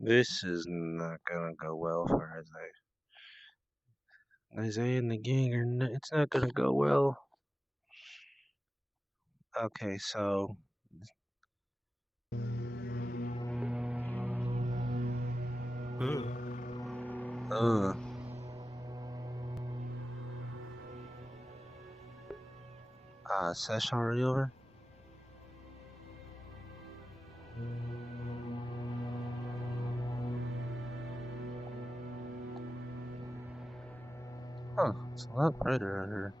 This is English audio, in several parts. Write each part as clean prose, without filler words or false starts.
This is not gonna go well for Isaiah. Isaiah and the gang it's not gonna go well. Okay, so Ugh. uh session already over? Huh, it's a lot brighter out here.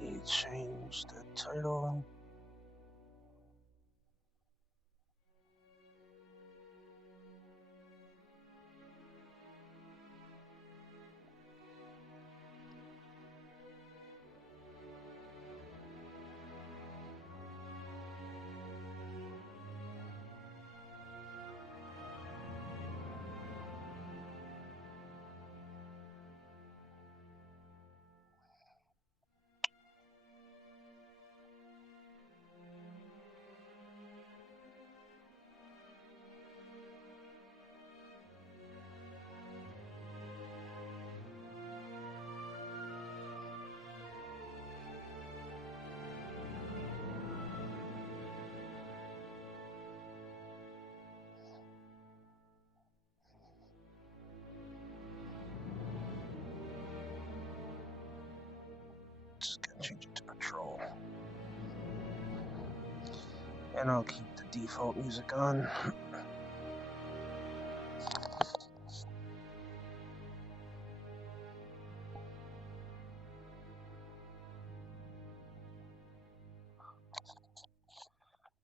You change the title. Just gonna change it to patrol. And I'll keep the default music on.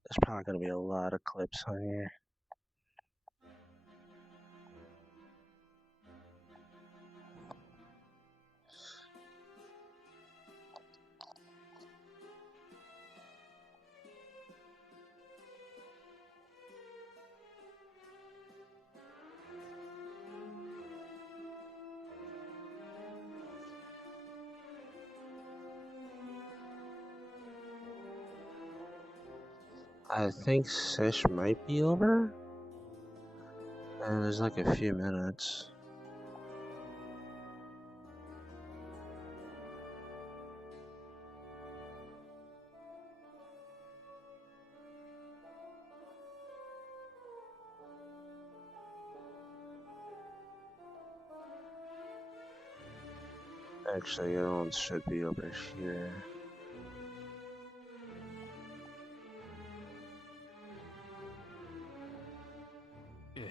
There's probably gonna be a lot of clips on here. I think Sesh might be over. And there's like a few minutes. Actually, it all should be over here. Yeah.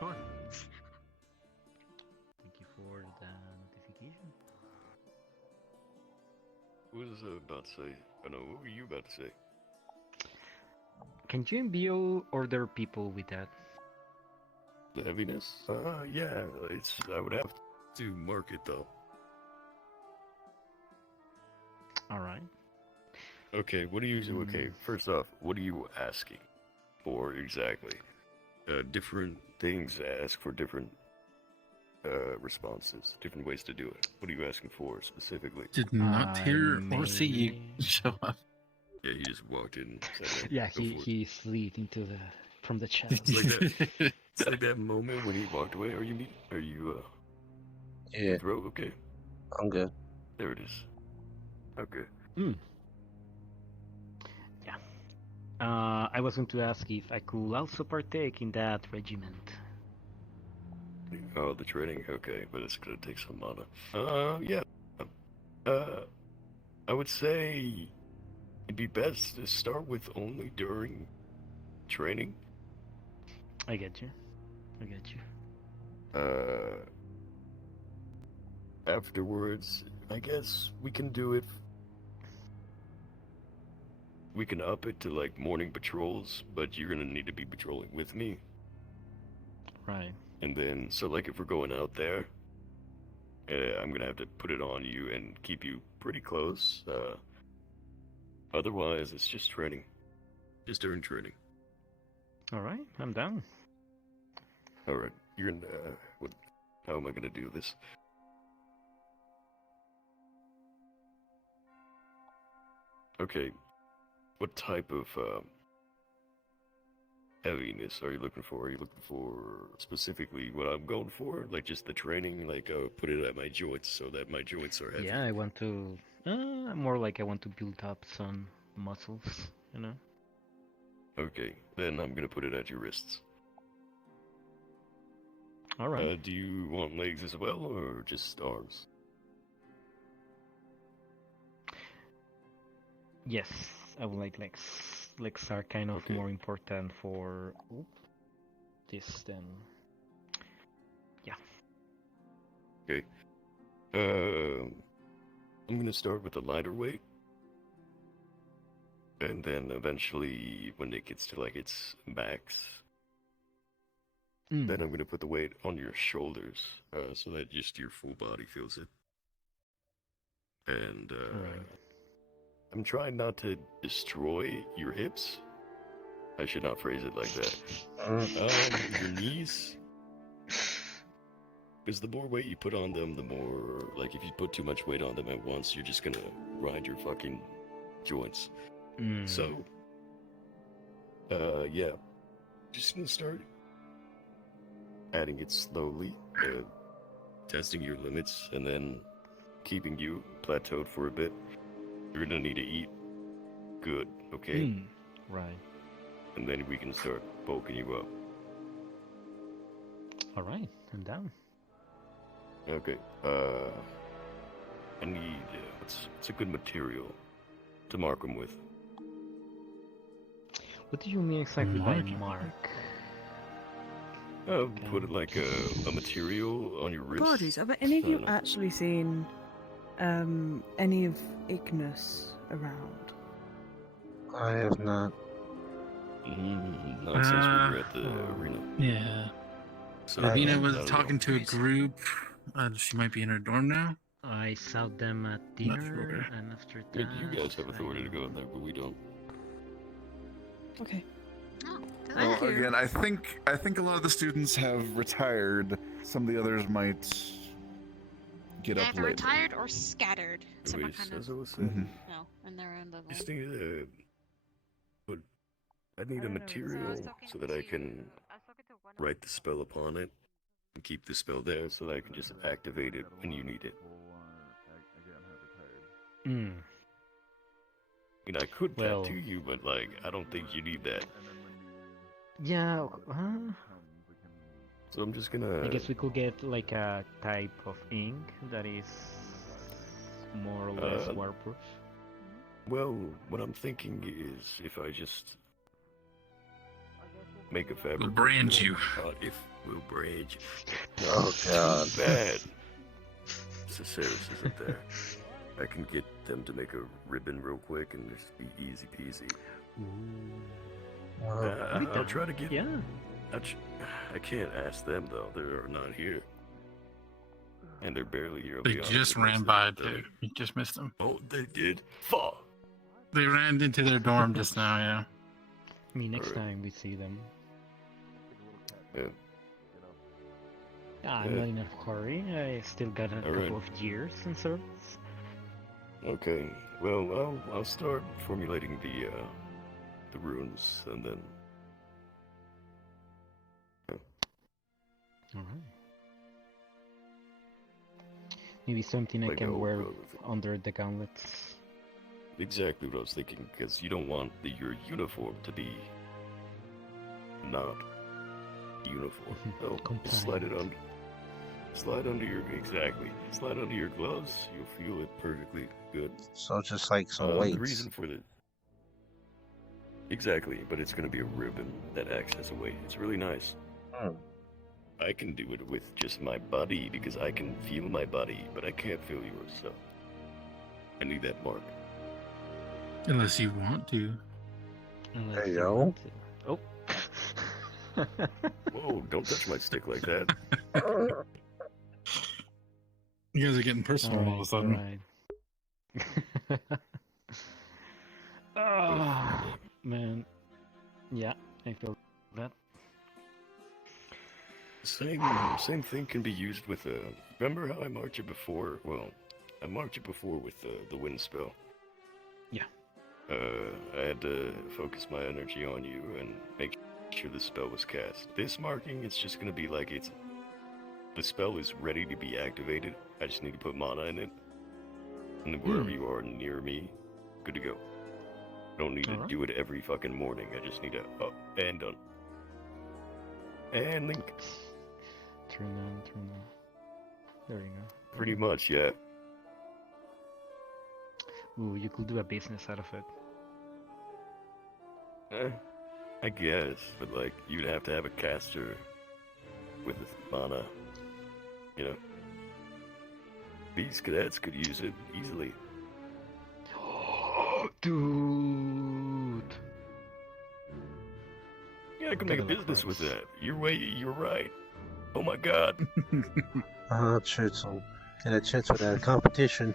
All right. Sure. Thank you for the notification. What was I about to say? Oh no, what were you about to say? Can you envy other people with that? The heaviness? Yeah, I would have to mark it though. All right. Okay, first off, what are you asking for exactly? Different things ask for different responses, different ways to do it. What are you asking for specifically? Did not hear or see you show up. Yeah, he just walked in. Yeah, he slid into the from the chat. It's like that. It's like that moment when he walked away. Are you Yeah, throat okay? I'm good. There it is. Okay. Yeah. I was going to ask if I could also partake in that regiment. Oh, the training. Okay, but it's gonna take some mana. Yeah. I would say it'd be best to start with only during training. I get you. I get you. Afterwards, I guess we can do it. We can up it to like morning patrols, but you're gonna need to be patrolling with me. Right. And then, so like if we're going out there, I'm gonna have to put it on you and keep you pretty close. Otherwise, it's just training. Just during training. All right, I'm down. All right, you're in. What? How am I gonna do this? Okay, what type of heaviness are you looking for? Are you looking for specifically what I'm going for? Like just the training, like put it at my joints so that my joints are heavy? Yeah, I want to. More like I want to build up some muscles, you know. Okay, then I'm gonna put it at your wrists. All right. Do you want legs as well, or just arms? Yes, I would like legs. Legs are kind of Okay. more important for this than. Yeah. Okay. I'm gonna start with the lighter weight, and then eventually, when it gets to like its max, then I'm gonna put the weight on your shoulders, so that just your full body feels it. And Right. I'm trying not to destroy your hips. I should not phrase it like that. Your knees. Because the more weight you put on them, the more, like, if you put too much weight on them at once, you're just gonna ride your fucking joints. So, yeah. Just gonna start adding it slowly, testing your limits, and then keeping you plateaued for a bit. You're gonna need to eat good, okay? Right. And then we can start bulking you up. All right, I'm down. Okay. I need what's a good material to mark them with? What do you mean exactly by Mark? mark? Put it like a material on your wrist. Bodies, have any of I you don't know. actually seen any of Ignis around? I have not. Not since we were at the arena. Yeah. So, Lavina I was don't talking know. to a group. She might be in her dorm now. I saw them at Not dinner, sure. and after Yeah, that, you guys have I authority to don't go in know. there, but we don't. Okay. Oh, Well, Thank you. again, I think a lot of the students have retired. Some of the others might get up either later. retired or scattered. Some are Anyways, kind as of, I was saying, no, and they're in the just vault. need to put. I need a material so that I can write the spell upon it and keep the spell there, so that I can just activate it when you need it. I mean, I could Well- tattoo you, but like, I don't think you need that. Yeah, So I'm just gonna. I guess we could get like a type of ink that is more or less Uh, waterproof. Well, what I'm thinking is if I just make a fabric. We'll brand you. If we'll brand you. Oh, God. Too bad. Cesaris isn't there. I can get them to make a ribbon real quick and just be easy peasy. I'll try to get. Yeah. I can't ask them though. They're not here, and they're barely here. I'll They be honest just with you. ran by, They're- dude. You just missed them. Oh, they did. Fuck. They ran into their dorm just now, yeah. I mean, next Alright. time we see them. Yeah. I'm Yeah. not in a hurry. I still got a Alright. couple of years in service. Okay. Well, I'll start formulating the runes, and then. Alright. Maybe something I Like can a- wear under the gauntlets. Exactly what I was thinking, because you don't want your uniform to be not uniform. Oh, just slide it Compliant. slide under your slide under your gloves. You'll feel it perfectly good. So just like some The weights. reason for the exactly, but it's gonna be a ribbon that acts as a weight. It's really nice. Hmm. I can do it with just my body because I can feel my body, but I can't feel yours, so I need that mark. Unless you want to. Unless Hey, you yo. want to. Oh. Whoa, don't touch my stick like that. You guys are getting personal all of a sudden. Alright. Oh, man. Yeah, I feel that. Same thing can be used with remember how I marked you before? Well, I marked you before with the wind spell. Yeah. I had to focus my energy on you and make sure the spell was cast. This marking, it's just gonna be like the spell is ready to be activated. I just need to put mana in it, and wherever you are near me, good to go. I don't need to do it every fucking morning. I just need to up and done. And link. Turn on. There you go. Pretty much, yeah. Ooh, you could do a business out of it. I guess, but like you'd have to have a caster with mana. You know, these cadets could use it easily. Dude. Yeah, I can make a business with that. You're right. Oh my god. Churchill. Get a chance for that competition.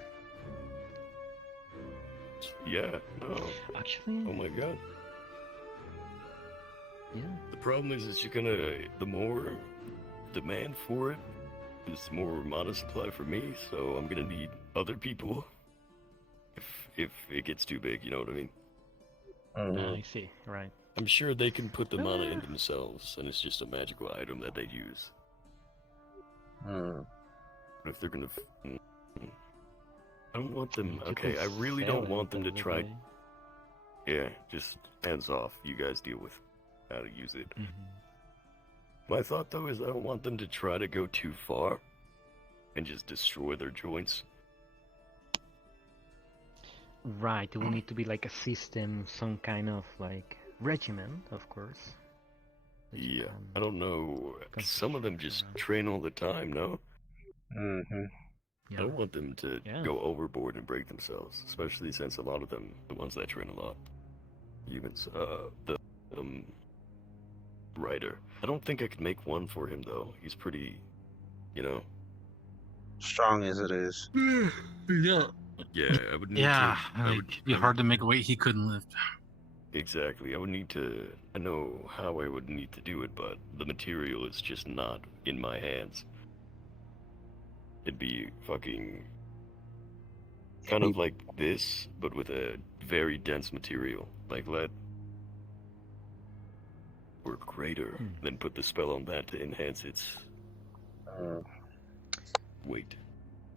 Yeah, no. Actually, Oh my god. yeah. The problem is you're gonna, the more demand for it, is more mana supply for me, so I'm gonna need other people if it gets too big, you know what I mean? Mhm. I see. Right. I'm sure they can put the mana in themselves, and it's just a magical item that they use. Mm. But if they're gonna... I don't want them... You Okay, could I really sell don't want it them to the try... way. Yeah, just hands off. You guys deal with how to use it. Mhm. My thought, though, is I don't want them to try to go too far and just destroy their joints. Right, it will need to be like a system, some kind of like regimen, of course. that you Yeah, can- I don't know. can Some of them just around. train all the time, no? Mm-hmm. I don't want them to Yeah. go overboard and break themselves, especially since a lot of them, the ones that train a lot, humans, the writer. I don't think I could make one for him, though. He's pretty, you know... Strong as it is. Yeah. Yeah, I would need Yeah, to... I like, would, it'd be I hard to make a weight he couldn't lift. Exactly. I would need to... I know how I would need to do it, but the material is just not in my hands. It'd be fucking... kind of like this, but with a very dense material. Like lead. Or greater. Then put the spell on that to enhance its weight.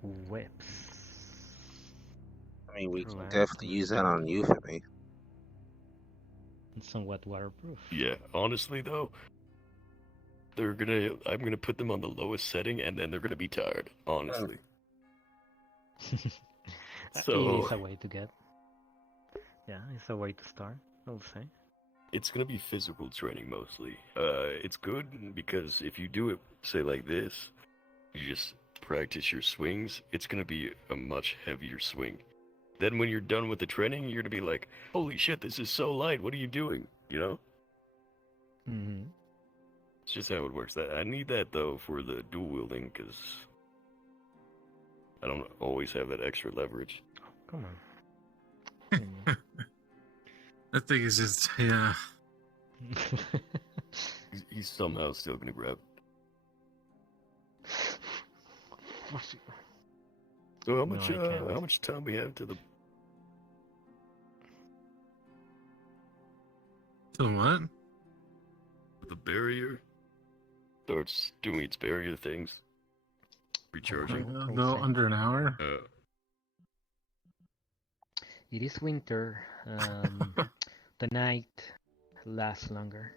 Whips. I mean, we can Right. definitely use that on you for me. And somewhat waterproof. Yeah, honestly though, I'm gonna put them on the lowest setting and then they're gonna be tired, honestly. So- It is a way to get. Yeah, it's a way to start, I would say. It's gonna be physical training mostly. It's good because if you do it, say like this, you just practice your swings, it's gonna be a much heavier swing. Then when you're done with the training, you're gonna be like, holy shit, this is so light, what are you doing? You know? Mm-hmm. It's just how it works. I need that though for the dual wielding, because I don't always have that extra leverage. Come on. That thing is just, yeah. He's somehow still gonna grab. So how much time we have to the... So what? The barrier starts doing its barrier things. Recharging. Go under an hour? It is winter. The night lasts longer.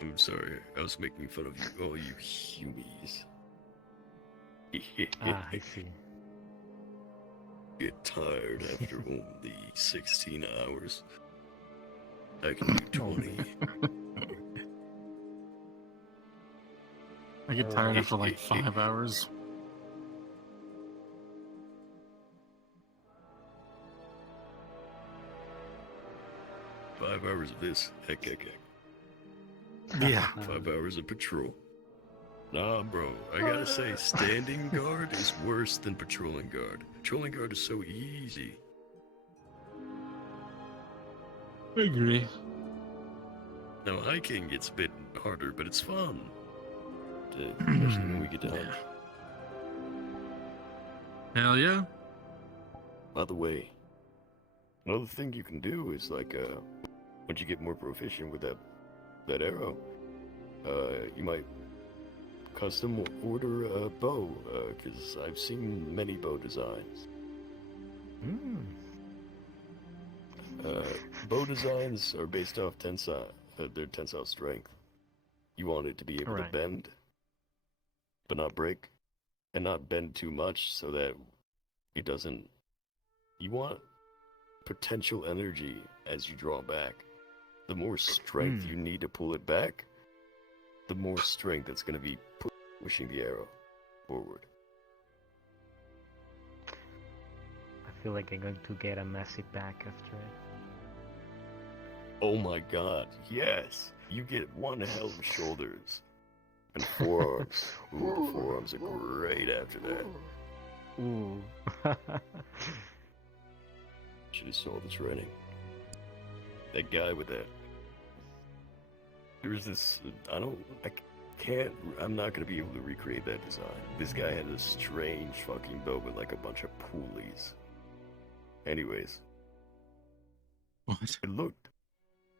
I'm sorry, I was making fun of you, all you humies. Ah, I see. Get tired after only 16 hours. I can do 20. I get tired after like 5 hours. Five hours of this, heck. Yeah. 5 hours of patrol. Nah, bro, I gotta say, standing guard is worse than patrolling guard. Patrolling guard is so easy. I agree. Now, hiking gets a bit harder, but it's fun. Especially when we get to hunt. Hell yeah. By the way, another thing you can do is like, once you get more proficient with that arrow, you might custom order a bow, because I've seen many bow designs. Bow designs are based off their tensile strength. You want it to be able to bend, but not break, and not bend too much so that it doesn't. You want potential energy as you draw back. The more strength you need to pull it back, the more strength that's going to be pushing the arrow forward. I feel like I'm going to get a massive back after it. Oh my god, yes! You get one hell of shoulders. And forearms. Ooh, the forearms are great after that. Ooh. Should've saw the training. That guy with that. There was this. I'm not gonna be able to recreate that design. This guy had this strange fucking bow with like a bunch of pulleys. Anyways. What? It looked.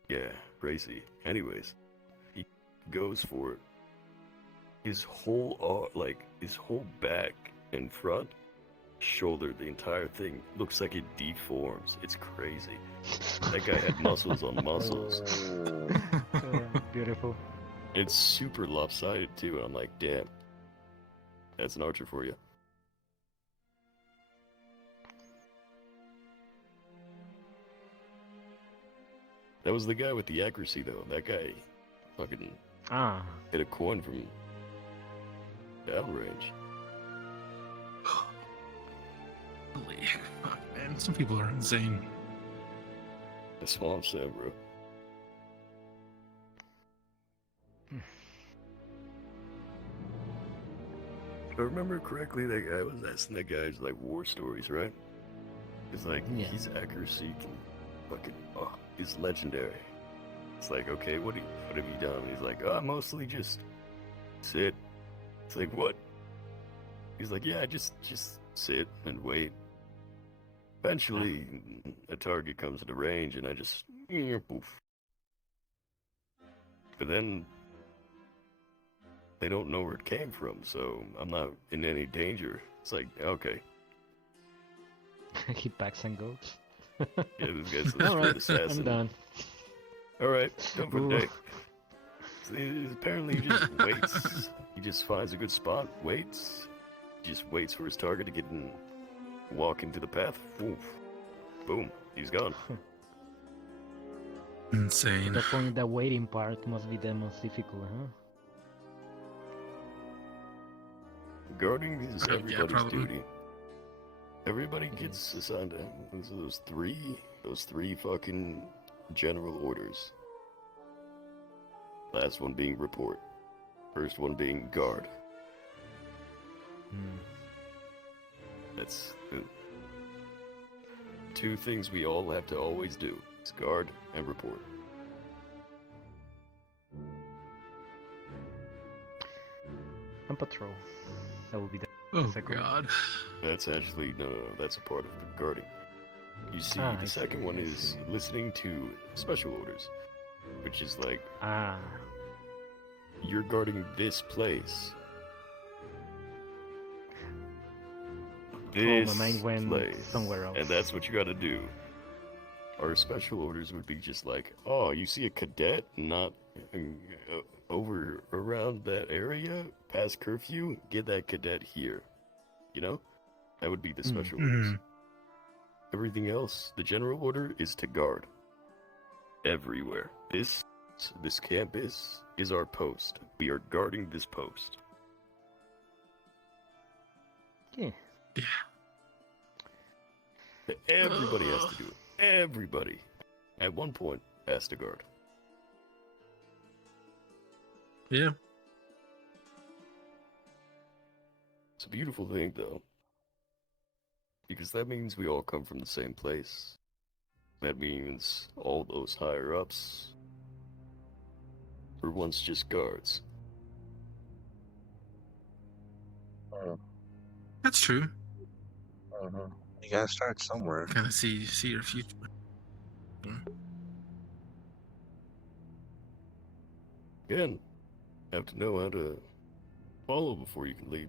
Yeah, crazy. Anyways. He goes for it. His whole back and front, shoulder, the entire thing looks like it deforms. It's crazy. That guy had muscles on muscles. Beautiful. It's super lopsided too, and I'm like, damn, that's an archer for you. That was the guy with the accuracy though. That guy fucking hit a coin from battle range. Holy fuck, man. Some people are insane. That's what I'm saying, bro. If I remember correctly, that guy was asking that guy's like war stories, right? It's like his accuracy can fucking is legendary. It's like, okay, what have you done? He's like, mostly just sit. It's like, what? He's like, yeah, just sit and wait. Eventually, a target comes into range, and I just poof. But then they don't know where it came from, so I'm not in any danger. It's like, okay. He packs and goes. Yeah, this guy's a Alright, assassin. I'm done. Alright, done for the day. Apparently he just waits. He just finds a good spot, waits. Just waits for his target to get in, walk into the path. Oof. Boom, he's gone. Insane. Definitely the waiting part must be the most difficult, huh? Guarding is everybody's probably. duty. Everybody gets assigned those three fucking general orders. Last one being report. First one being guard. That's two things we all have to always do. It's guard and report. And patrol. That will be the Oh second. god. That's actually no, that's a part of the guarding. You see, the second one is listening to special orders, which is like, you're guarding this place. This my mind went place. somewhere else. And that's what you gotta do. Our special orders would be just like, oh, you see a cadet not over around that area past curfew, get that cadet here. You know? That would be the special orders. Everything else, the general order is to guard. Everywhere. This campus is our post. We are guarding this post. Yeah. Everybody has to do it. Everybody. At one point has to guard. Yeah. It's a beautiful thing, though. Because that means we all come from the same place. That means all those higher-ups were once just guards. That's true. You gotta start somewhere. Kind of see your future. Again, have to know how to follow before you can lead.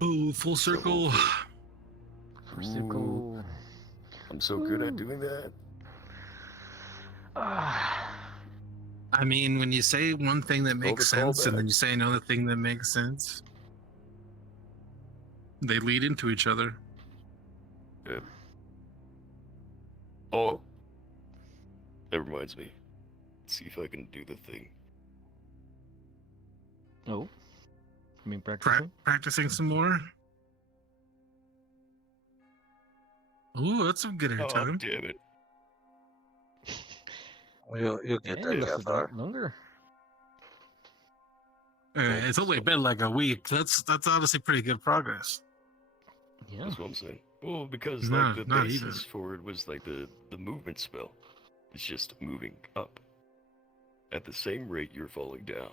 Oh, full circle. Circle. I'm so good at doing that. I mean, when you say one thing that makes the sense and then you callbacks. say another thing that makes sense, they lead into each other. Yeah. Oh. That reminds me. Let's see if I can do the thing. Oh. I mean, practicing? Practicing some more. Ooh, that's some good Oh, airtime. damn it. You'll get Yeah, there, you lasted Cathar. longer. It's only been like a week. That's honestly pretty good progress. Yeah. That's what I'm saying. Well, because Not- like the not basis even. for it was like the movement spell. It's just moving up. At the same rate you're falling down.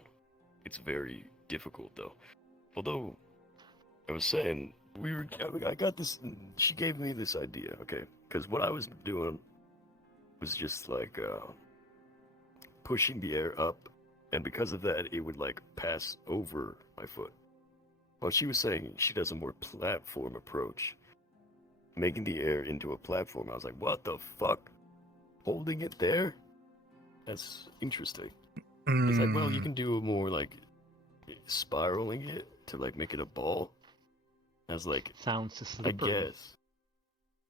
It's very difficult though. Although I was saying I got this. She gave me this idea, okay? Because what I was doing was just like pushing the air up, and because of that, it would like pass over my foot. Well, she was saying she does a more platform approach, making the air into a platform. I was like, what the fuck? Holding it there? That's interesting. It's like, well, you can do a more like spiraling it to like make it a ball. I was like, Sounds I slippery. guess.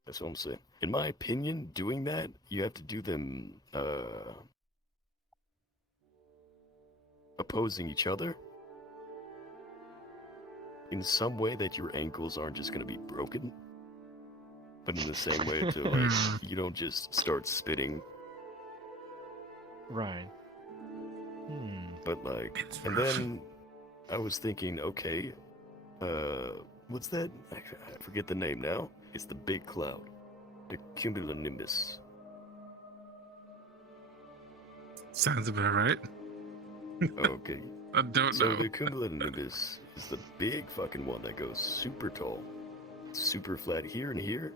That's what I'm saying. In my opinion, doing that, you have to do them opposing each other in some way that your ankles aren't just going to be broken, but in the same way to like you don't just start spitting, Right. but like, and then I was thinking, okay, what's that? I forget the name now. It's the big cloud, the cumulonimbus. Sounds about right. Okay. I don't So know. the cumulonimbus is the big fucking one that goes super tall, super flat here and here,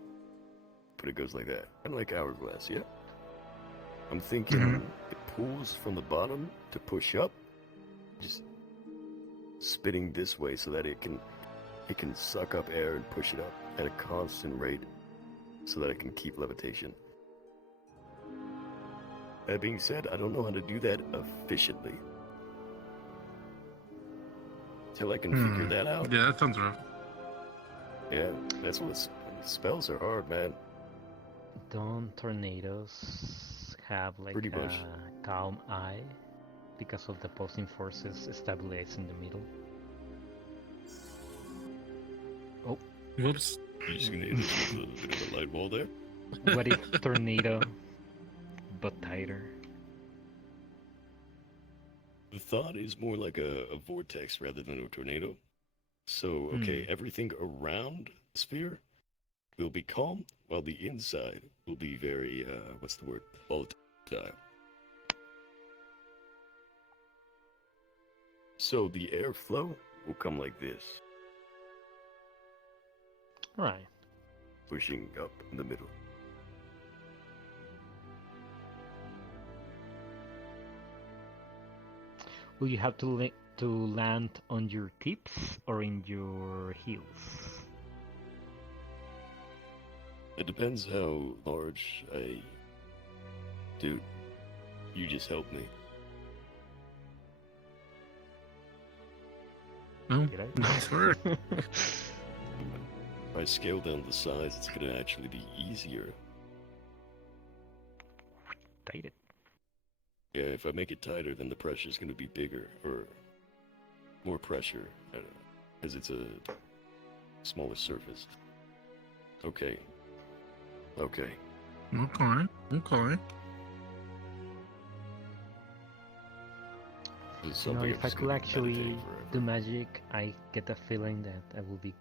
but it goes like that, kind of like hourglass. Yeah. I'm thinking it pulls from the bottom to push up, just spitting this way so that it can suck up air and push it up at a constant rate, so that it can keep levitation. That being said, I don't know how to do that efficiently. Till I can figure that out. Yeah, that sounds rough. Yeah, that's what spells are hard, man. Don't tornadoes have like Pretty much. a calm eye because of the opposing forces stabilized in the middle? Oh, Whoops. You're just gonna hit us with a little bit of a light wall there. what if tornado, but tighter? The thought is more like a vortex rather than a tornado. So, okay, everything around the sphere will be calm, while the inside will be very, what's the word? Volatile. So the airflow will come like this, Right. pushing up in the middle. Will you have to land on your tips or in your heels? It depends how large I... Dude, you just helped me. Oh, Did I? nice work. If I scale down the size, it's gonna actually be easier. Tight it. Yeah, if I make it tighter, then the pressure's gonna be bigger, or more pressure, because it's a smaller surface. Okay. Okay. Okay. Okay. This is You know, something if I'm I just could gonna actually meditate do forever. magic, I get the feeling that I will be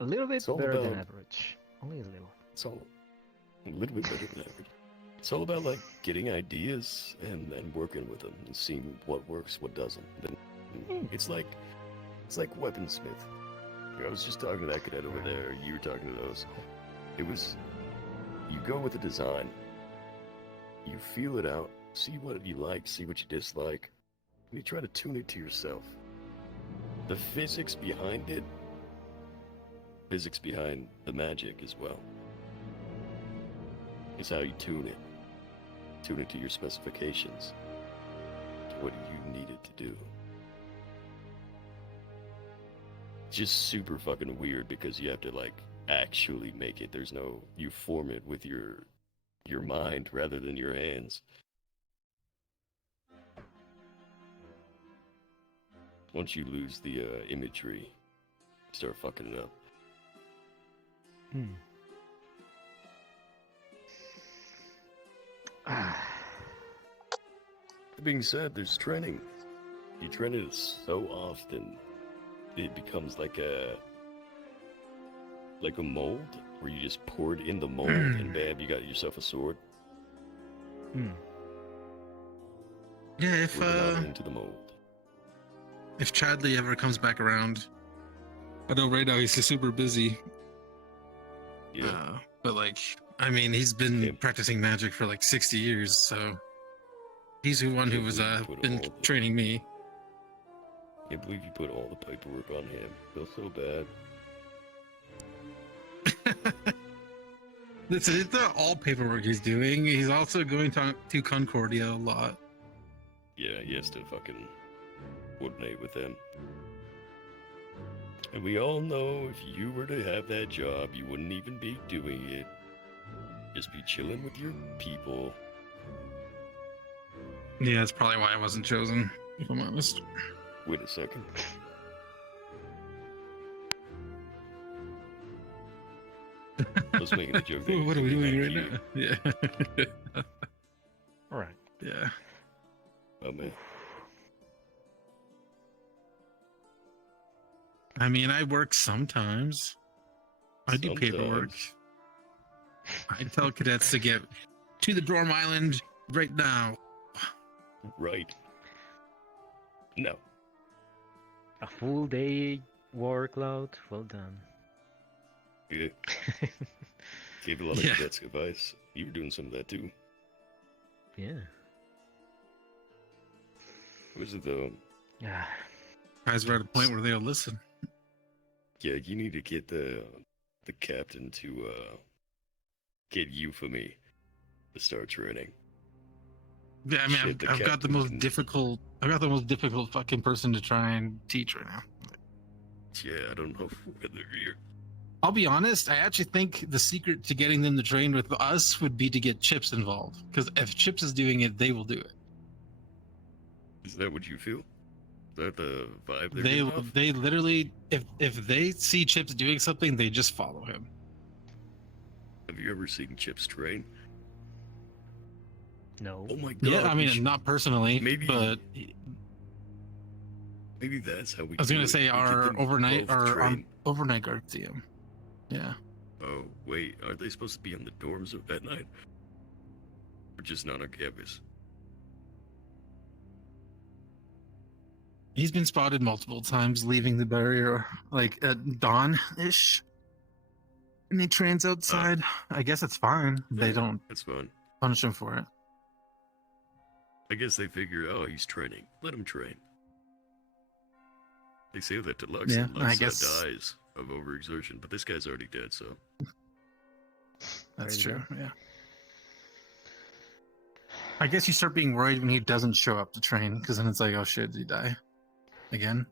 a little bit It's all better than about- average. Only a little. It's all a little bit better than average. It's all about like getting ideas and working with them and seeing what works, what doesn't. Then it's like weaponsmith. I was just talking to that cadet over there. You were talking to those. It was you go with the design. You feel it out. See what you like. See what you dislike. And you try to tune it to yourself. The physics behind it. Physics behind the magic as well. Is how you tune it. Tune it to your specifications. To what you need it to do. It's just super fucking weird because you have to like actually make it. There's no you form it with your mind rather than your hands. Once you lose the imagery, you start fucking it up. Hmm. Ah. That being said, there's training. You train it so often, it becomes like a mold where you just pour it in the mold and bam, you got yourself a sword. Hmm. Yeah, Pour it out into the mold. if Chadley ever comes back around, I know right now he's super busy. Yeah. But like, I mean, he's been Yeah. practicing magic for like 60 years, so he's the one who Can't was believe you put been all the- training me. Can't believe you put all the paperwork on him. Feels so bad. Listen, it's not all paperwork he's doing. He's also going to Concordia a lot. Yeah, he has to fucking coordinate with them. And we all know if you were to have that job, you wouldn't even be doing it. Just be chilling with your people. Yeah, that's probably why I wasn't chosen, if I'm honest. Wait a second. I was making a joke. that What are we you doing could right be now? Yeah. All right. Yeah. Oh man. I mean, I work sometimes. I do paperwork. Sometimes. I tell cadets to get to the dorm island right now. Right. No. A full day workload. Well done. Yeah. Gave a lot of Yeah. cadets advice. You were doing some of that too. Yeah. Was it though? Yeah. Guys are at a point where they'll listen. Yeah, you need to get the captain to get you for me to start training. Yeah, I mean, Shit, the I've got the captain most can- difficult. I've got the most difficult fucking person to try and teach right now. Yeah, I don't know whether you're. I'll be honest. I actually think the secret to getting them to train with us would be to get Chips involved. Because if Chips is doing it, they will do it. Is that what you feel? Is that the vibe they're They giving off? they literally, if they see Chips doing something, they just follow him. Have you ever seen Chips train? No. Oh my god! Yeah, I we mean, should- not personally, maybe- but maybe that's how we. I was do gonna it. say We get our them overnight both our train. overnight guard DM. Yeah. Oh wait, are they supposed to be on the dorms at night, or just not on campus? He's been spotted multiple times leaving the barrier, like at dawn-ish. And he trains outside. I guess it's fine. They Yeah, don't That's fun. punish him for it. I guess they figure, oh, he's training. Let him train. They say that to Lux, Yeah, and Lux I guess- dies. of overexertion. But this guy's already dead, so That's There you true. Yeah. I guess you start being worried when he doesn't show up to train, because then it's like, oh shit, did he die again?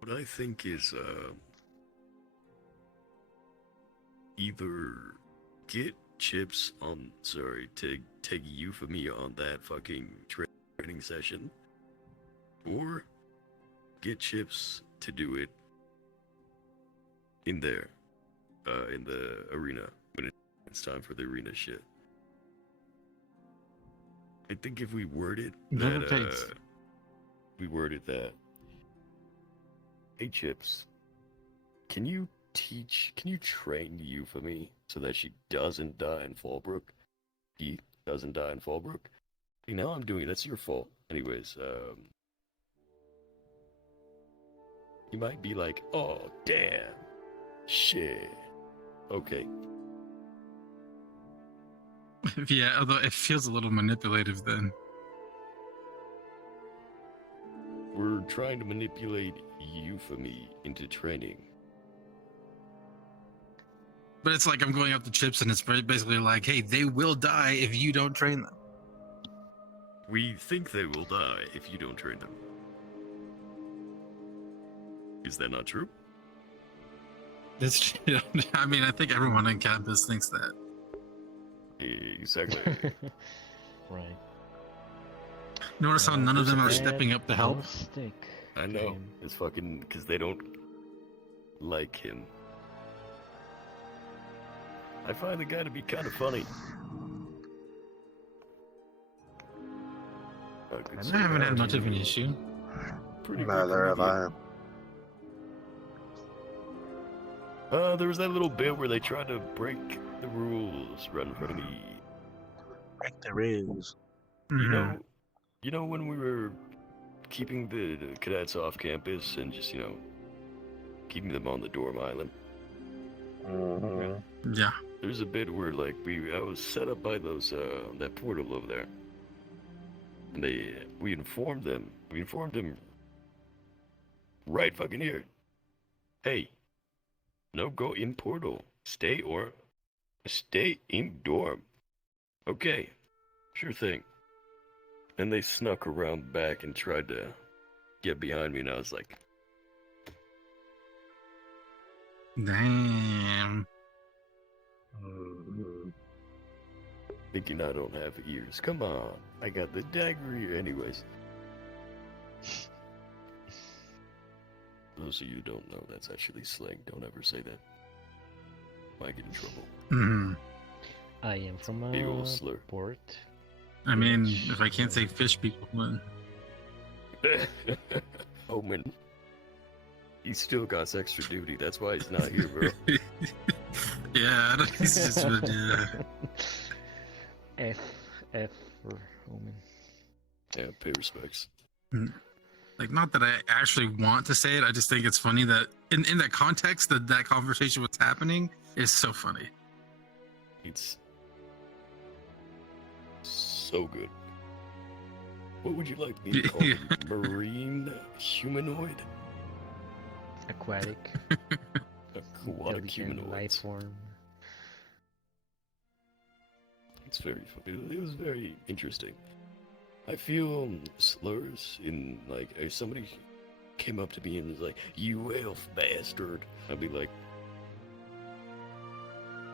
what I think is either get Chips on, sorry, to take you for me on that fucking training session, or get Chips to do it in there, in the arena when it's time for the arena shit. I think if we worded that, hey Chips, can you train you for me so that she doesn't die in Fallbrook? He doesn't die in Fallbrook? Hey, now I'm doing it, that's your fault. Anyways, you might be like, oh damn, shit, okay. Yeah, although it feels a little manipulative then. We're trying to manipulate you for me into training. But it's like I'm going up to Chips and it's basically like, hey, they will die if you don't train them. We think they will die if you don't train them. Is that not true? That's true. I mean, I think everyone on campus thinks that. Exactly. Right. Notice how none of them are Bad stepping up to help. don't stick. I know. It's fucking because they don't like him. I find the guy to be kind of funny. I haven't had much of an issue. Pretty good Neither have I. comedian. There was that little bit where they tried to break the rules right in front of me. Break the rules. Mhm. You know when we were keeping the cadets off campus and just, keeping them on the dorm island. Mm-hmm. Yeah. There's a bit where I was set up by those that portal over there. And we informed them right fucking here. Hey, no go in portal. Stay in dorm. Okay, sure thing. And they snuck around back and tried to get behind me, and I was like, Damn. Mm-hmm. thinking I don't have ears. Come on, I got the dagger here anyways. Those of you who don't know, that's actually slang. Don't ever say that. Might get in trouble. Hmm. I am from Big a old slur. port. I mean, if I can't say fish people, then Oh man, he's still got extra duty. That's why he's not here, bro. yeah, it's just F for Omen. Yeah, pay respects. like, not that I actually want to say it. I just think it's funny that in that context, that conversation was happening is so funny. It's so good. What would you like me to call him? Marine humanoid? Aquatic. Aquatic Intelligent humanoid. life form. It's very funny. It was very interesting. I feel slurs in, like, if somebody came up to me and was like, "You elf bastard," I'd be like,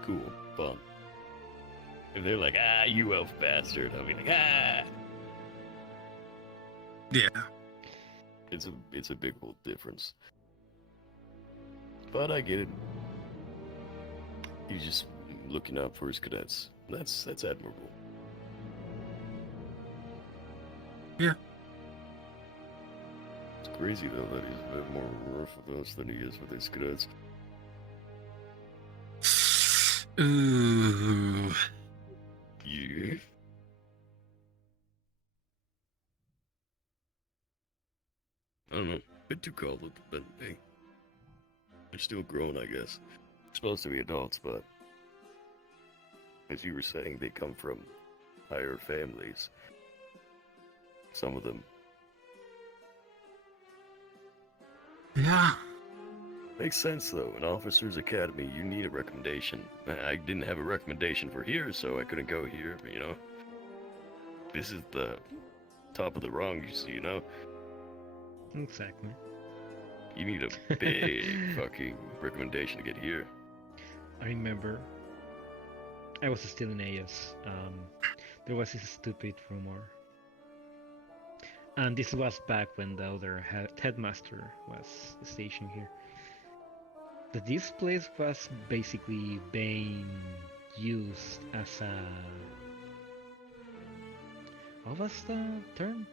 cool, fun. If they're like, "Ah, you elf bastard," I'll be like, "Ah." Yeah. It's a big old difference. But I get it. He's just looking out for his cadets. That's admirable. Yeah. It's crazy though that he's a bit more rough with us than he is with his cadets. Ooh. Yeah. I don't know. Bit too cold, but hey, they're still grown, I guess. They're supposed to be adults, but as you were saying, they come from higher families. Some of them. Yeah. Makes sense though. In Officers Academy, you need a recommendation. I didn't have a recommendation for here, so I couldn't go here. But, you know, this is the top of the rungs. You know, Exactly. you need a big fucking recommendation to get here. I remember I was still in AS. There was this stupid rumor. And this was back when the other headmaster was stationed here. That this place was basically being used as a... What was the term?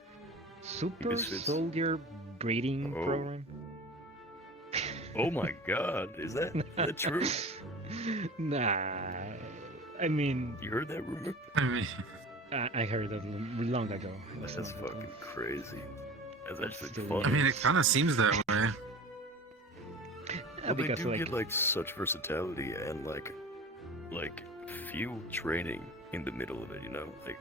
Super Misfits. soldier breeding Oh. program? Oh my god, is that true? Nah. I mean, You heard that rumor? I mean, I heard that long ago. It was That's long ago. fucking crazy. That's actually Still funny. I mean, it kind of seems that way. Yeah, Well, they because do like, get like such versatility and like field training in the middle of it, you know, like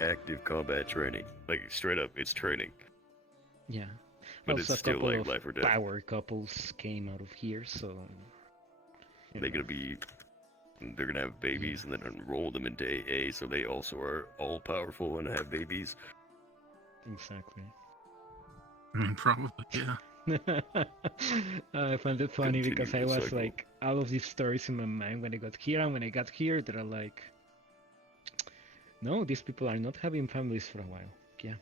active combat training, like straight up, it's training, yeah. but Also, it's a still couple like of life or death. power couples came out of here, so you They're know. they're gonna have babies and then enroll them into AA, so they also are all powerful and have babies. Exactly. I mean, probably, yeah. I found it funny because I Continue the was cycle. like, all of these stories in my mind when I got here, and when I got here, they're like, no, these people are not having families for a while. Yeah.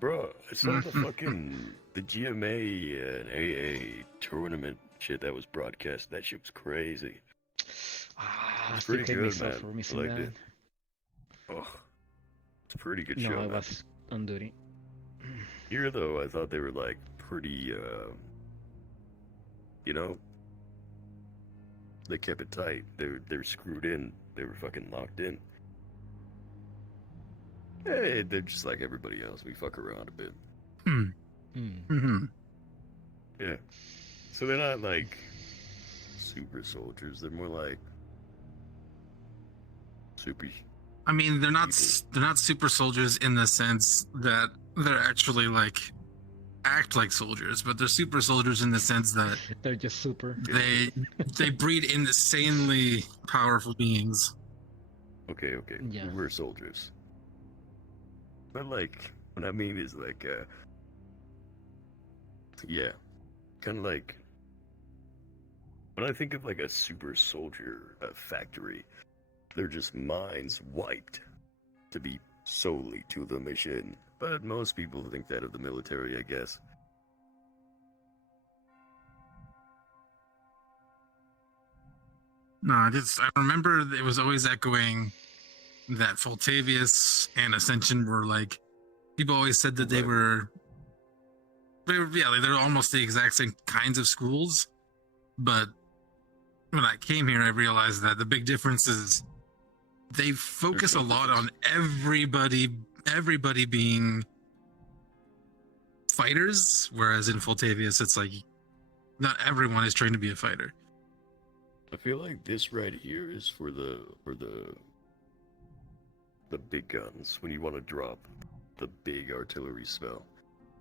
Bro, I saw the fucking the GMA and AA tournament shit that was broadcast. That shit was crazy. Ah, It's still pretty hate good, myself man. for I missing liked that. it. Oh, it's a pretty good No, show, I man. was on duty. Here though, I thought they were like pretty, you know, they kept it tight. They're screwed in. They were fucking locked in. Hey, they're just like everybody else. We fuck around a bit. Hmm. Hmm. Yeah. So they're not like super soldiers. They're more like super. I mean, they're not People. they're not super soldiers in the sense that they're actually like act like soldiers, but they're super soldiers in the sense that They're just super. they breed insanely powerful beings. Okay. Yeah. We're soldiers. But like, what I mean is like, yeah, kind of like when I think of like a super soldier factory, they're just minds wiped to be solely to the mission. But most people think that of the military, I guess. No, I remember it was always echoing that Voltavius and Ascension were like, people always said that they were yeah, they're almost the exact same kinds of schools. But when I came here, I realized that the big difference is they focus a There's no lot on everybody being fighters, whereas in Voltavius, it's like not everyone is trained to be a fighter. I feel like this right here is for the big guns when you want to drop the big artillery spell.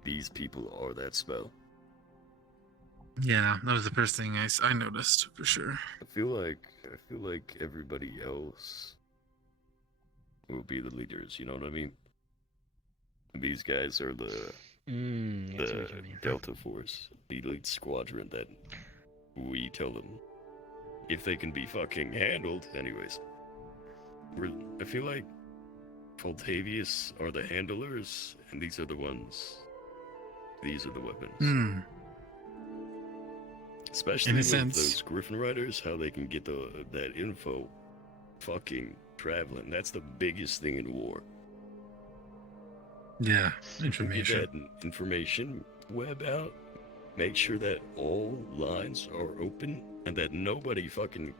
These people are that spell. Yeah, that was the first thing I noticed for sure. I feel like everybody else will be the leaders. You know what I mean? These guys are the I see what you mean. Delta Force, the elite squadron that we tell them if they can be fucking handled. Anyways, I feel like Voltavius are the handlers, and these are the ones. These are the weapons. Hmm. Especially In a with sense. those Griffin Riders, how they can get that info fucking traveling. That's the biggest thing in war. Yeah, Get information. that information web out. Make sure that all lines are open and that nobody fucking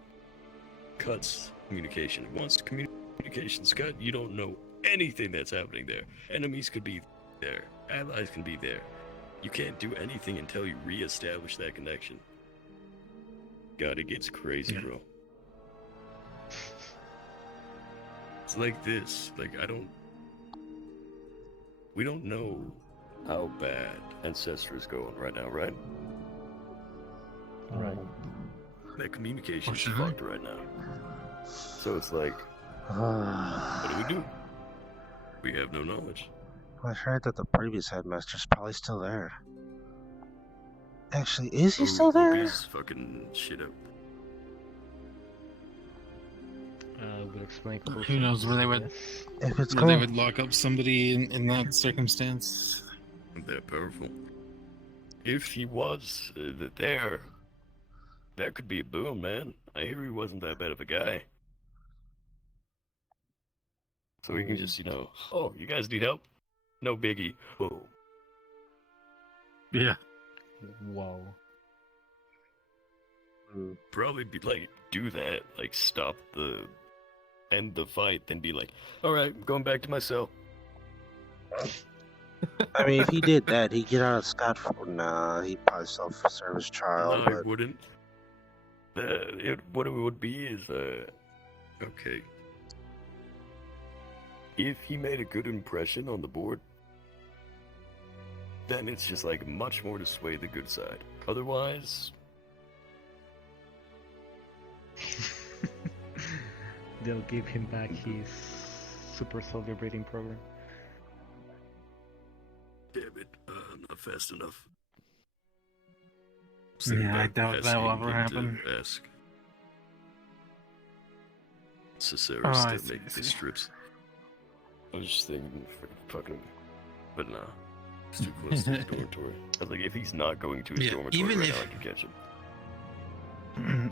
cuts communication. Once communication's cut, you don't know anything that's happening there. Enemies could be there. Allies can be there. You can't do anything until you reestablish that connection. God, it gets crazy, Yeah. bro. It's like this. Like, we don't know how bad Ancestor is going right now, right? Right. That communication's Fortunately. fucked right now. So it's like, what do? We have no knowledge. I heard that the previous headmaster's probably still there. Actually, is he still there? He's fucking shit up. Would explain. Who knows where they would- Yes. If it's Where they going, would lock up somebody in that circumstance. That powerful. If he was there, that could be a boon, man. I hear he wasn't that bad of a guy. So we can just, oh, you guys need help? No biggie. Oh. Yeah. Wow. Probably be like, do that, like end the fight, then be like, alright, I'm going back to my cell. I mean, if he did that, he'd get out of scot-free. Nah, he'd probably self-serve his child. No, I But wouldn't. What it would be is, okay. If he made a good impression on the board, then it's just like much more to sway the good side. Otherwise, They'll give him back his super soldier breeding program. damn it, not fast enough. Yeah, I doubt that will asking ever him to happen. Ask Ciceros Oh, I to see, make I the see. strips. I was just thinking, fucking, but nah, it's too close to his dormitory. I was like, if he's not going to his Yeah, dormitory even right if- now, I can catch him.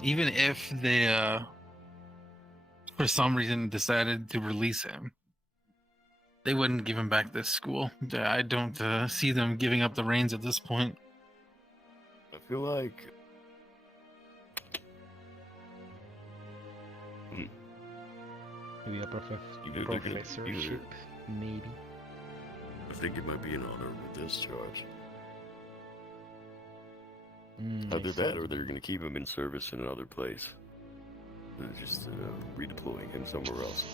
Even if they, for some reason, decided to release him, they wouldn't give him back this school. I don't see them giving up the reins at this point. I feel like Maybe a Either they're gonna- professorship, maybe. I think it might be an honorable discharge. I Either see. that, or they're gonna keep him in service in another place. They're just redeploying him somewhere else.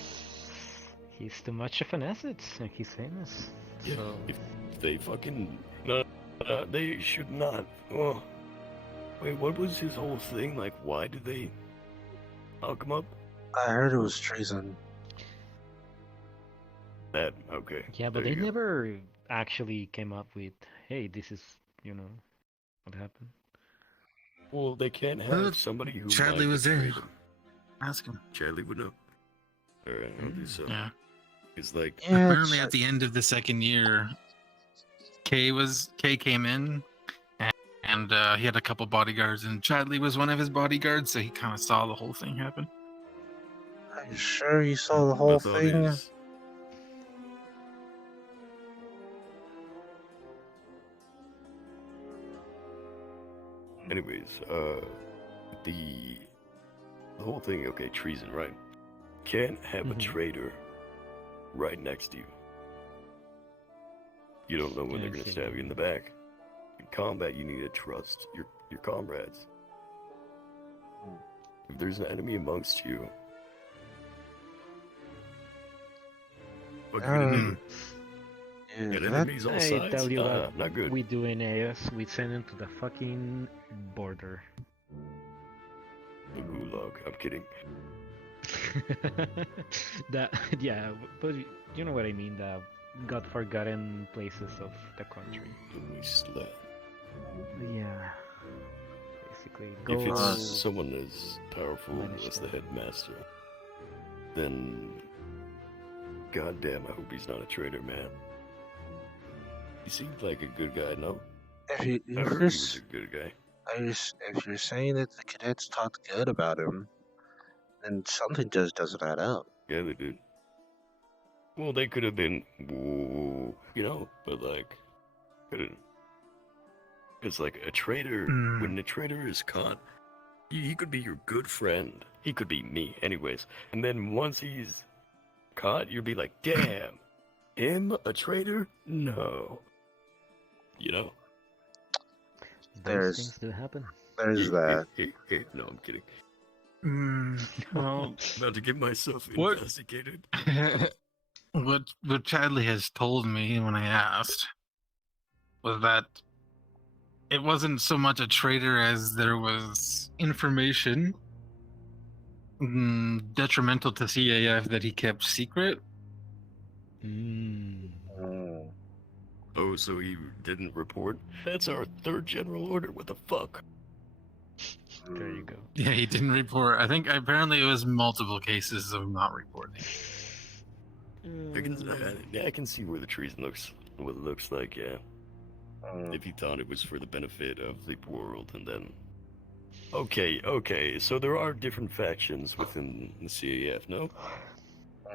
He's too much of an asset, and he's famous. Yeah, So if they fucking they should not. Oh, wait, what was his whole thing? Like, why did they lock him up? I heard it was treason. That okay? yeah, but there they you go. never actually came up with, hey, this is what happened. Well, they can't Well, have somebody who Chadley might was there. betray them. Ask him. Chadley would know. All right, I'll do so. Yeah. It's like Yeah, Apparently, at the end of the second year, Kay came in, and he had a couple bodyguards, and Chadley was one of his bodyguards, so he kind of saw the whole thing happen. Are you sure you saw the my whole thought thing? is- Anyways, the whole thing, okay, treason, right? Can't have a Mhm. traitor right next to you. You don't know when Yeah, they're I gonna see. stab you in the back. In combat, you need to trust your comrades. If there's an enemy amongst you, what are you gonna do? Yeah, Get that, enemies all I sides? tell you what, not good. we do in AS, we send him to the fucking border. The gulag. I'm kidding. That yeah, but you know what I mean, the god forgotten places of the country. The wasteland. Yeah. Basically, If it's Uh, someone as powerful Manage as the that. headmaster, then goddamn, I hope he's not a traitor, man. He seemed like a good guy, no? if you, I if heard you're, he was a good guy. if you're saying that the cadets talked good about him, then something just doesn't add up. Yeah, they did. Well, they could have been, but like, couldn't. It's like a traitor. Mm. When a traitor is caught, he could be your good friend. He could be me, anyways. And then once he's caught, you'd be like, damn, him a traitor? No. You know? Those There's- things do happen. There's that. No, I'm kidding. Well, About to get myself What? investigated. what Chadley has told me when I asked was that it wasn't so much a traitor as there was information detrimental to CAF that he kept secret. Mm. Mm. Oh, so he didn't report? That's our third general order. What the fuck? There you go. Yeah, he didn't report. I think apparently it was multiple cases of not reporting. I can see where the treason looks. What it looks like, yeah. Mm. If he thought it was for the benefit of the world, and then. Okay. So there are different factions within the CAF, no?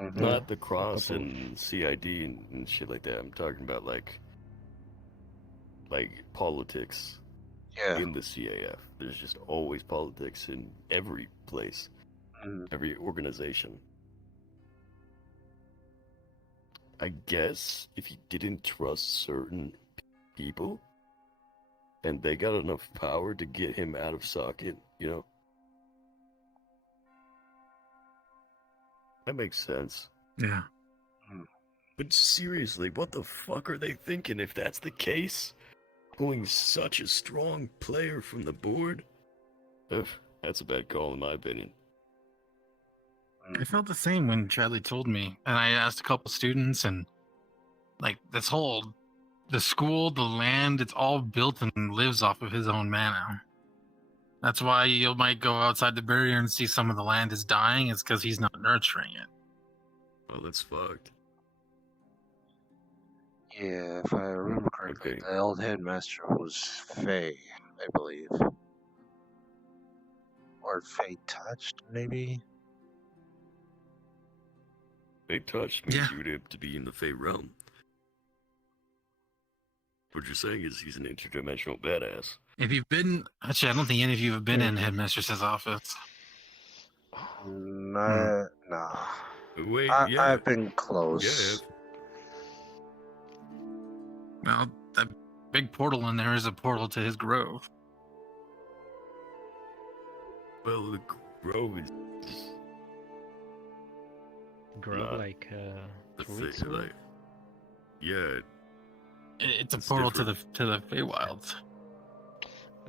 Mhm. Not the Cross couple. and CID and shit like that. I'm talking about like politics Yeah. in the CAF. There's just always politics in every place, Mm. every organization. I guess if he didn't trust certain people and they got enough power to get him out of socket, you know? That makes sense. Yeah. But seriously, what the fuck are they thinking if that's the case? Pulling such a strong player from the board? Ugh, that's a bad call in my opinion. I felt the same when Charlie told me, and I asked a couple students, and like the school, the land, it's all built and lives off of his own mana. That's why you might go outside the barrier and see some of the land is dying. It's because he's not nurturing it. Well, that's fucked. Yeah, if I remember correctly, Okay. the old headmaster was Faye, I believe. Or Faye touched, maybe? They touched me Yeah. due to be in the Fey realm. What you're saying is he's an interdimensional badass. If you've been, actually, I don't think any of you have been in Headmistress's office. Nah. Wait, I've been close. Well, that big portal in there is a portal to his grove. Well, the grove is Grow Nah. like the fruits thing, or like, yeah. It's a It's portal different. to the Feywilds.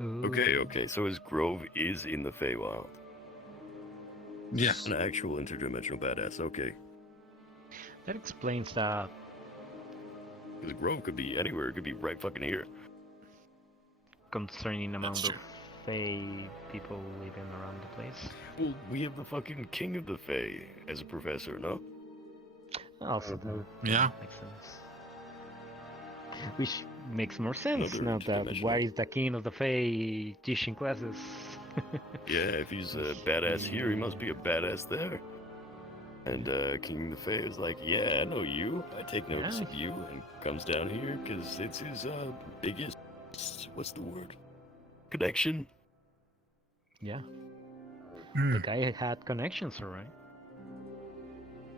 Ooh. Okay. So his grove is in the Feywild. Yeah. An actual interdimensional badass. Okay. That explains that. The grove could be anywhere. It could be right fucking here. Concerning amount That's of Fey people living around the place. Well, we have the fucking king of the Fey as a professor, no? Also, Yeah. makes sense. Which makes more sense Another now that interdimensional. why is the king of the Fey teaching classes? Yeah, if he's a badass here, he must be a badass there. And King of the Fae is like, yeah, I know you. I take notice Yeah. of you, and comes down here because it's his biggest, what's the word? Connection? Yeah, Hmm. the guy had connections, alright.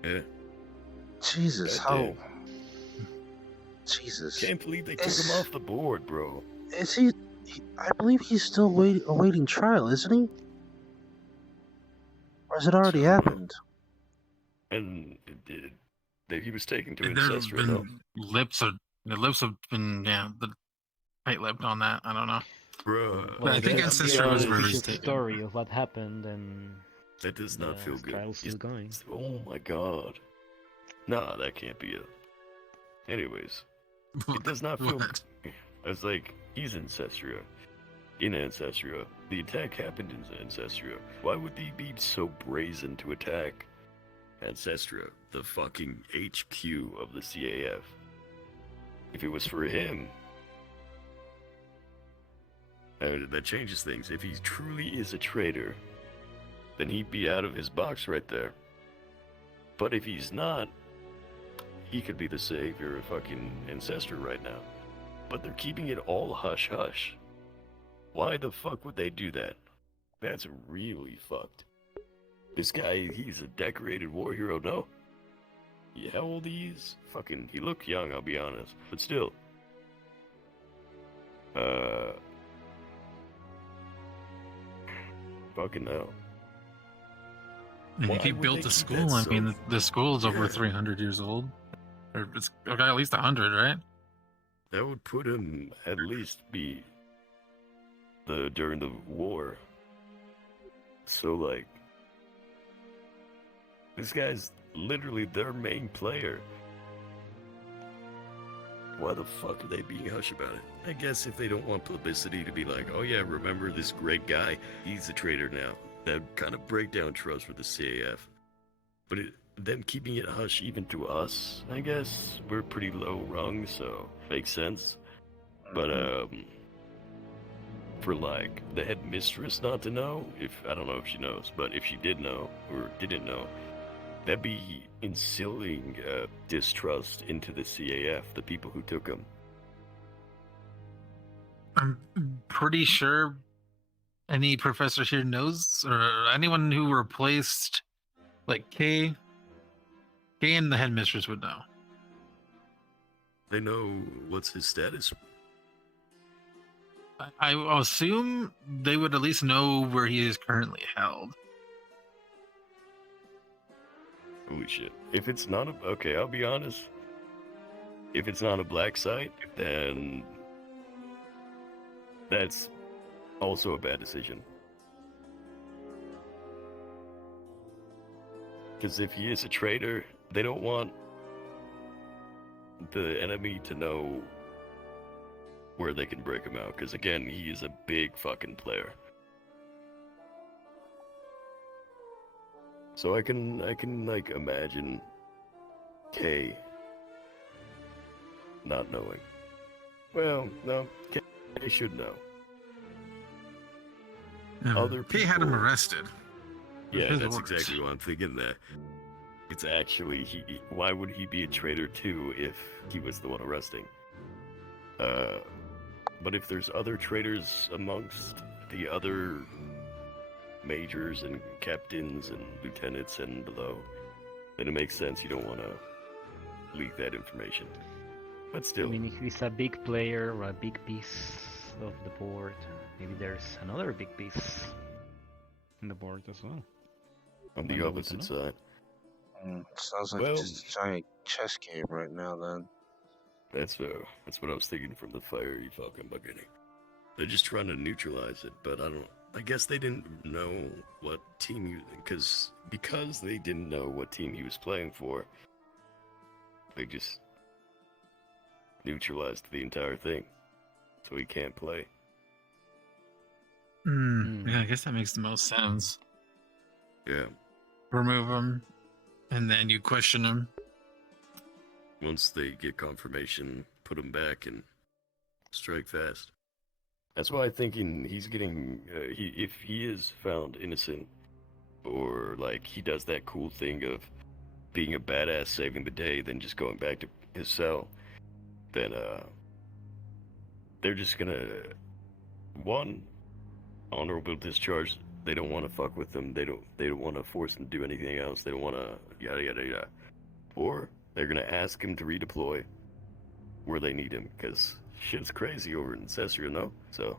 Yeah. Jesus, Goddamn. how? Jesus. Can't believe they took him It's- off the board, bro. Is he? I believe he's still awaiting trial, isn't he? Or has it already So, happened? And he was taken to There have Ancestral, no? been the lips have been the tight-lipped on that. I don't know. Bruh. But I think that's Ancestral the was where he's official taken. story of what happened, and That does not feel good. trial's still going. Oh my god. Nah, that can't be it. Anyways, it does not feel. What? It's like he's Ancestria. In Ancestria, the attack happened in Ancestria. Why would he be so brazen to attack Ancestria, the fucking HQ of the CAF? If it was for him, that changes things. If he truly is a traitor, then he'd be out of his box right there. But if he's not, he could be the savior of fucking Ancestor right now. But they're keeping it all hush-hush. Why the fuck would they do that? That's really fucked. This guy, he's a decorated war hero, no? Yeah, how old he is? Fucking, he looked young, I'll be honest. But still. Fucking hell. And Why if he would built they a keep school, that I mean, so- the school's over Yeah. 300 years old. Or it's okay, at least 100, right? That would put him at least be during the war. So like, this guy's literally their main player. Why the fuck are they being hush about it? I guess if they don't want publicity to be like, oh yeah, remember this great guy? He's a traitor now. That'd kind of break down trust with the CAF. But them keeping it hush even to us, I guess, we're pretty low rung, so makes sense. But for like the headmistress not to know, I don't know if she knows, but if she did know or didn't know, that'd be instilling distrust into the CAF, the people who took him. I'm pretty sure any professor here knows, or anyone who replaced, like Kay and the headmistress would know. They know what's his status. I assume they would at least know where he is currently held. Holy shit. If it's not okay, I'll be honest. If it's not a black site, then that's also a bad decision. Because if he is a traitor, they don't want the enemy to know where they can break him out. Because again, he is a big fucking player. So I can like imagine Kay not knowing. Well, no, Kay should know. Other Kay had him people- arrested. Yeah, His that's orders. exactly what I'm thinking. That it's actually why would he be a traitor too if he was the one arresting? But if there's other traitors amongst the other majors and captains and lieutenants and below, then it makes sense you don't want to leak that information. But still, I mean, if he's a big player or a big piece of the board, maybe there's another big piece in the board as well. on Wonder the we opposite don't know. side, Sounds like Well- just a giant chess game right now, then. that's what I was thinking from the fiery fucking beginning. They're just trying to neutralize it, but I guess they didn't know what team because they didn't know what team he was playing for. They just neutralized the entire thing, so he can't play. Yeah, I guess that makes the most sense. Yeah. Remove him, and then you question him. Once they get confirmation, put him back and strike fast. That's why I'm thinking he's getting. If he is found innocent, or like he does that cool thing of being a badass, saving the day, then just going back to his cell, then they're just gonna honorable discharge. They don't want to fuck with them. They don't want to force him to do anything else. They don't want to yada yada yada. Or they're gonna ask him to redeploy where they need him, because shit's crazy over in Cesarea, no? So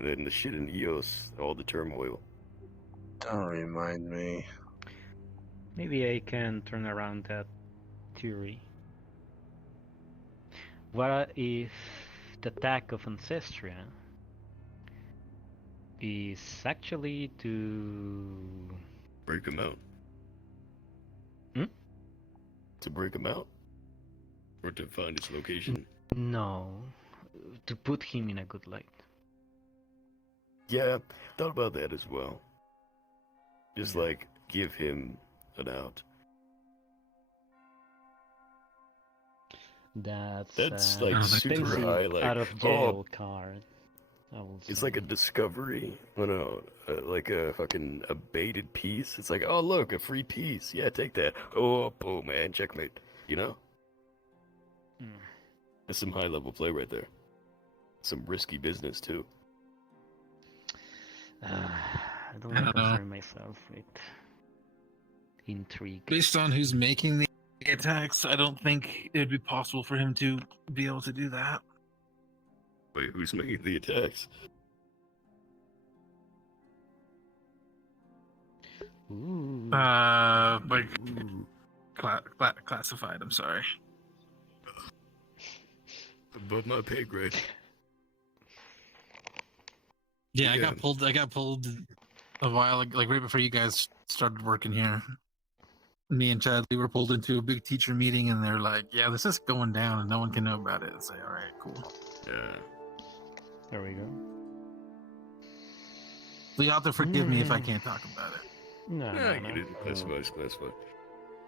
then the shit in EOS, all the turmoil. Don't remind me. Maybe I can turn around that theory. What if the attack of Ancestria is actually to... Break him out. Hmm? To break him out? Or to find his location? No, to put him in a good light. Yeah, thought about that as well. Just Yeah. like give him an out. That's like Oh, super expensive high. Like out of jail card. I will it's say. like a discovery. Like a fucking a baited piece. It's like, oh look, a free piece. Yeah, take that. Oh man, checkmate. You know, Mm. that's some high level play right there. Some risky business too. I don't I want to don't know. concern myself with intrigue. Based on who's making the attacks, I don't think it would be possible for him to be able to do that. Wait, who's making the attacks? Ooh. Like Ooh. classified. I'm sorry. above my pay grade. Yeah, I Yeah. got pulled. I got pulled a while, like right before you guys started working here. Me and Chad, we were pulled into a big teacher meeting, and they're like, "Yeah, this is going down, and no one can know about it." It's like, all right, cool. Yeah. There we go. So you have to forgive me if I can't talk about it. No, Yeah, no, I get no. it. That's fine. That's fine.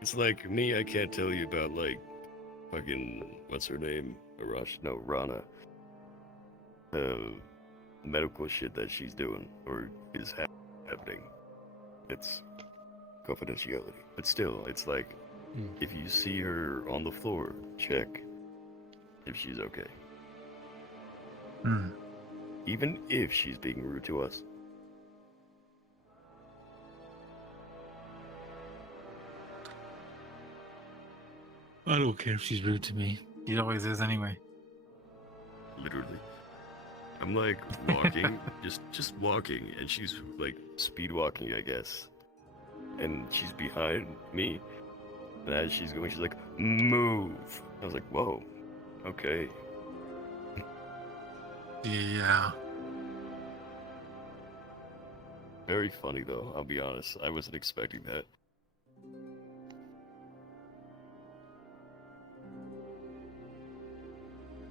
It's like me. I can't tell you about like fucking what's her name, Arash? No, Rana. The medical shit that she's doing or is happening. It's confidentiality. But still, it's like if you see her on the floor, check if she's okay. Hmm. Even if she's being rude to us. I don't care if she's rude to me. She always is anyway. Literally. I'm like walking, just walking, and she's like speed walking, I guess. And she's behind me. And as she's going, she's like, move. I was like, whoa, okay. Yeah. Very funny though, I'll be honest. I wasn't expecting that.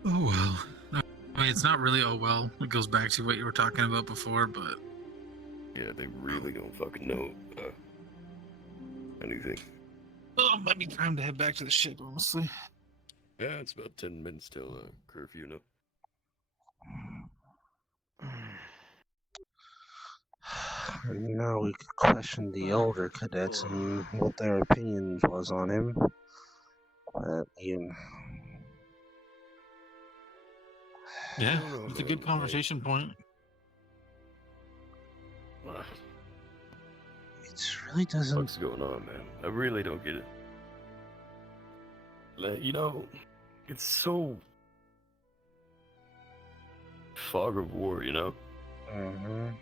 Oh well. I mean, it's not really oh well. It goes back to what you were talking about before, but Yeah, they really don't fucking know anything. oh, might be time to head back to the ship, honestly. Yeah, it's about 10 minutes till curfew, no? Now we could question the older cadets and what their opinions was on him. But you, Yeah, I don't know, it's a man. good conversation point. What it really the doesn't. fuck's going on, man? I really don't get it. Like, you know, it's so fog of war, you know? Mhm.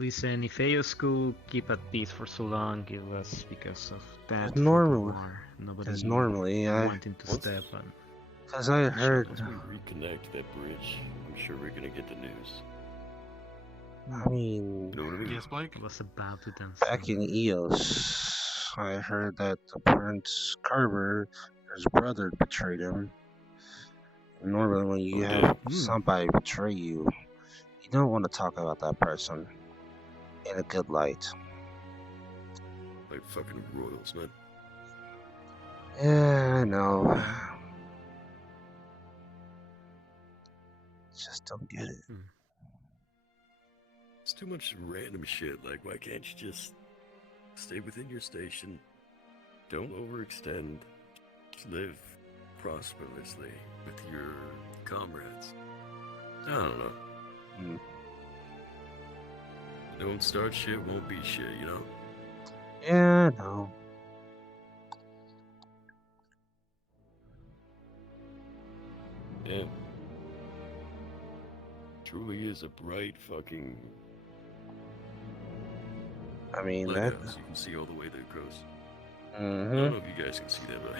Listen, if AOS could keep at peace for so long, it was because of that Normal- fucking war. Nobody Because normally, wanting to Once- step on. because I heard, Once we reconnect that bridge, I'm sure we're gonna get the news. I mean, You know what I mean? Yes, Blake? I was about to dance. back in EOS, I heard that the Prince Carver, his brother, betrayed him. Normally, when you Oh, have damn. somebody betray you, you don't want to talk about that person in a good light. Like fucking royals, man. Yeah, I know. Just don't get it. It's too much random shit. Like, why can't you just stay within your station? Don't overextend. Just live prosperously with your comrades. I don't know. Mm. Don't start shit, won't be shit, you know? Yeah, I know. Yeah. Truly is a bright fucking I mean, that. lighthouse. You can see all the way to the coast. I Mm don't know if you guys can see that, but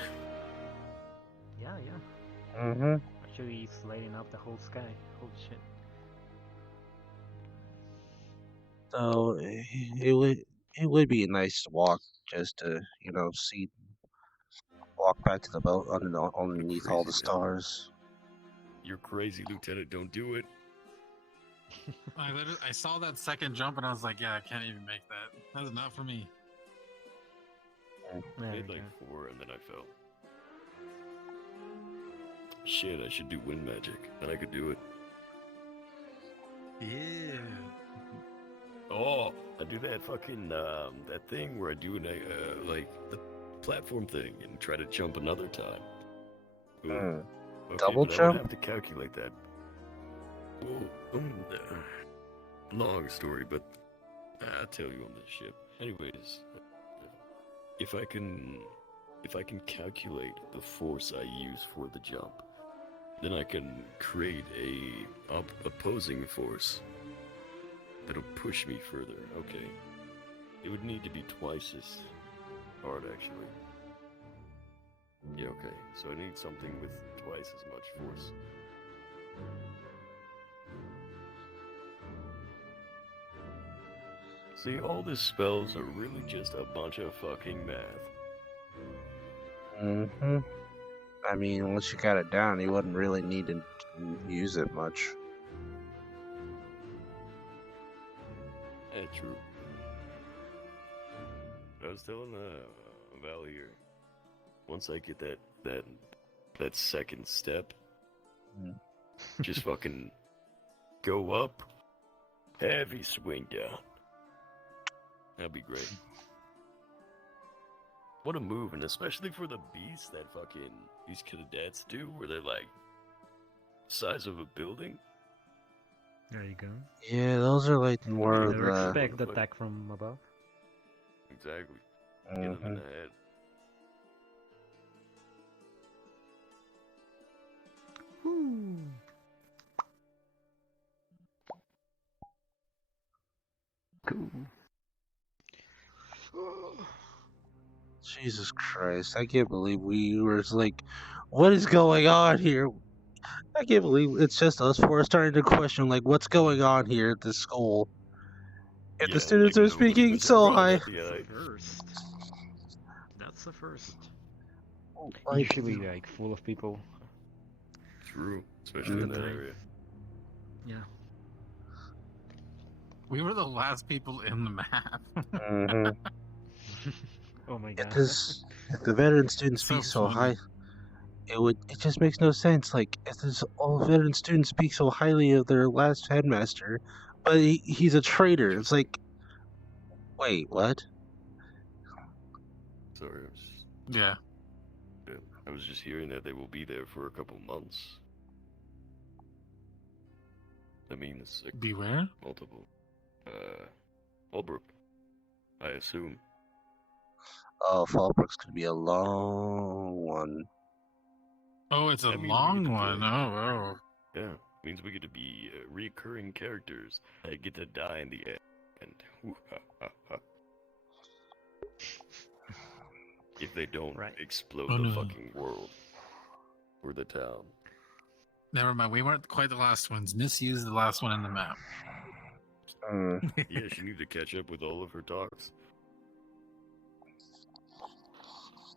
Yeah, yeah. hmm. Mm hmm. Actually, it's lighting up the whole sky. Holy shit. So it would be a nice walk just to see walk back to the boat underneath all the crazy, man. stars. you're crazy, Lieutenant. Don't do it. I saw that second jump and I was like, yeah, I can't even make that. That is not for me. I There made we like go. 4 and then I fell. Shit, I should do wind magic. Then I could do it. Yeah. Oh, I do that fucking that thing where I do like the platform thing and try to jump another time. Ooh. Mm. Okay, Double but I jump? would have to calculate that. Well, long story, but I'll tell you on this ship. Anyways, if I can calculate the force I use for the jump, then I can create a opposing force that'll push me further. Okay, it would need to be twice as hard, actually. Yeah, okay. So I need something with twice as much force. See, all these spells are really just a bunch of fucking math. Mm-hmm. I mean, once you got it down, you wouldn't really need to use it much. Yeah, true. I was telling Val here. Once I get that second step, Mm. just fucking go up, heavy swing down. That'd be great. What a move, and especially for the beasts that fucking these cadets do, where they're like size of a building. There you go. Yeah, those are like I mean, more of Never the. expect the motherfucker. attack from above. Exactly. Get them in the head. Cool. Jesus Christ! I can't believe we were like, what is going on here? I can't believe it's just us four starting to question like what's going on here at this school. If the Yeah, students like are nobody speaking was so around high, at the eye. First. That's a first. like, Usually, like, full of people. True, especially in that time. area. Yeah. We were the last people in the map. mhm. Oh my if god. this if the veteran students So speak so high, funny. it just makes no sense. Like if this all veteran students speak so highly of their last headmaster, but he's a traitor. It's like, wait, what? Sorry, Yeah. I was just hearing that they will be there for a couple months. That means Beware. multiple. Holbrook, I assume. Oh, Fallbrook's gonna be a long one. Oh, it's a That means we long get to one. play. Oh, Yeah, means we get to be recurring characters. I get to die in the end. If they don't Right. explode Oh, the no. fucking world or the town. never mind. We weren't quite the last ones. Misused the last one in the map. Mm. Yeah, she needs to catch up with all of her talks.